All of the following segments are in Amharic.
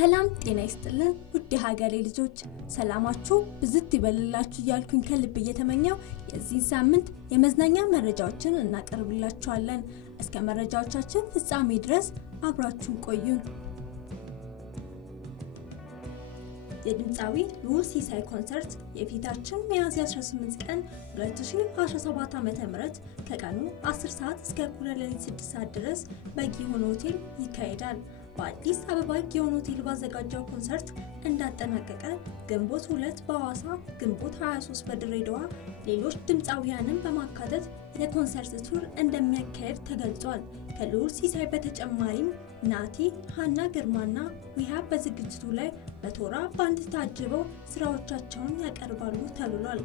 ሰላም ጤና ይስጥልን ውድ ሀገሬ ልጆች ሰላማችሁ ብዝት ይበልላችሁ እያልኩኝ ከልብ እየተመኘው የዚህ ሳምንት የመዝናኛ መረጃዎችን እናቀርብላችኋለን። እስከ መረጃዎቻችን ፍጻሜ ድረስ አብራችሁን ቆዩን። የድምፃዊ ልዑል ሲሳይ ኮንሰርት የፊታችን ሚያዝያ 18 ቀን 2017 ዓ.ም ከቀኑ 10 ሰዓት እስከ እኩለ ሌሊት 6 ሰዓት ድረስ በጊዮን ሆቴል ይካሄዳል። በአዲስ አበባ ጊዮን ሆቴል ባዘጋጀው ኮንሰርት እንዳጠናቀቀ ግንቦት 2 በሐዋሳ፣ ግንቦት 23 በድሬዳዋ ሌሎች ድምፃውያንን በማካተት የኮንሰርት ቱር እንደሚያካሄድ ተገልጿል። ከልዑል ሲሳይ በተጨማሪም ናቲ፣ ሃና ግርማና ዊሃብ በዝግጅቱ ላይ በቶራ ባንድ ታጅበው ስራዎቻቸውን ያቀርባሉ ተብሏል።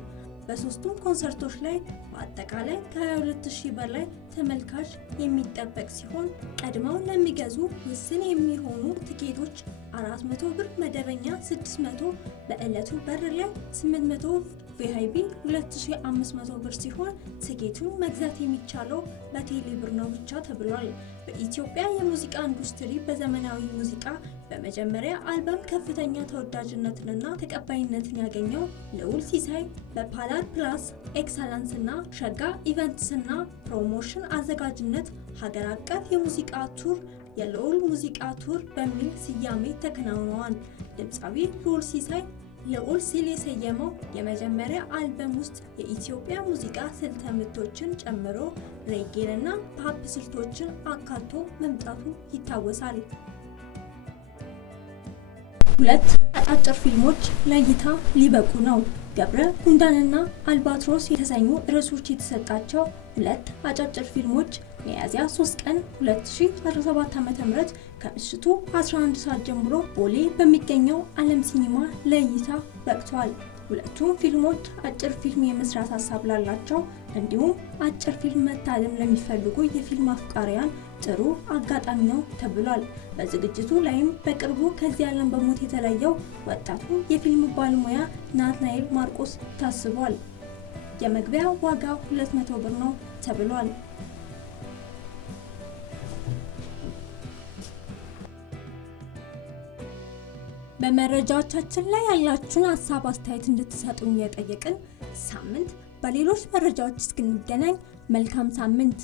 በሶስቱም ኮንሰርቶች ላይ በአጠቃላይ ከ22000 በላይ ተመልካች የሚጠበቅ ሲሆን ቀድመው ለሚገዙ ውስን የሚሆኑ ትኬቶች 400 ብር መደበኛ፣ 600 በዕለቱ በር ላይ 800 ቪአይፒ 2500 ብር ሲሆን ትኬቱን መግዛት የሚቻለው በቴሌ ብር ነው ብቻ ተብሏል። በኢትዮጵያ የሙዚቃ ኢንዱስትሪ በዘመናዊ ሙዚቃ በመጀመሪያ አልበም ከፍተኛ ተወዳጅነትንና ተቀባይነትን ያገኘው ልዑል ሲሳይ በፓላር ፕላስ ኤክሰለንስ እና ሸጋ ኢቨንትስና ፕሮሞሽን አዘጋጅነት ሀገር አቀፍ የሙዚቃ ቱር የልዑል ሙዚቃ ቱር በሚል ስያሜ ተከናውነዋል። ድምፃዊ ልዑል ሲሳይ ልዑል ሲል የሰየመው የመጀመሪያ አልበም ውስጥ የኢትዮጵያ ሙዚቃ ስልተ ምቶችን ጨምሮ ሬጌንና ፓፕ ስልቶችን አካቶ መምጣቱ ይታወሳል። ሁለት አጫጭር ፊልሞች ለእይታ ሊበቁ ነው። ገብረ ጉንዳንና አልባትሮስ የተሰኙ ርዕሶች የተሰጣቸው ሁለት አጫጭር ፊልሞች ሚያዝያ 3 ቀን 2017 ዓ.ም ከምሽቱ 11 ሰዓት ጀምሮ ቦሌ በሚገኘው ዓለም ሲኒማ ለእይታ በቅተዋል። ሁለቱም ፊልሞች አጭር ፊልም የመስራት ሀሳብ ላላቸው እንዲሁም አጭር ፊልም መታደም ለሚፈልጉ የፊልም አፍቃሪያን ጥሩ አጋጣሚ ነው ተብሏል። በዝግጅቱ ላይም በቅርቡ ከዚህ ዓለም በሞት የተለየው ወጣቱ የፊልም ባለሙያ ናትናኤል ማርቆስ ታስቧል። የመግቢያ ዋጋ 200 ብር ነው ተብሏል። በመረጃዎቻችን ላይ ያላችሁን ሀሳብ አስተያየት እንድትሰጡን እየጠየቅን ሳምንት በሌሎች መረጃዎች እስክንገናኝ መልካም ሳምንት።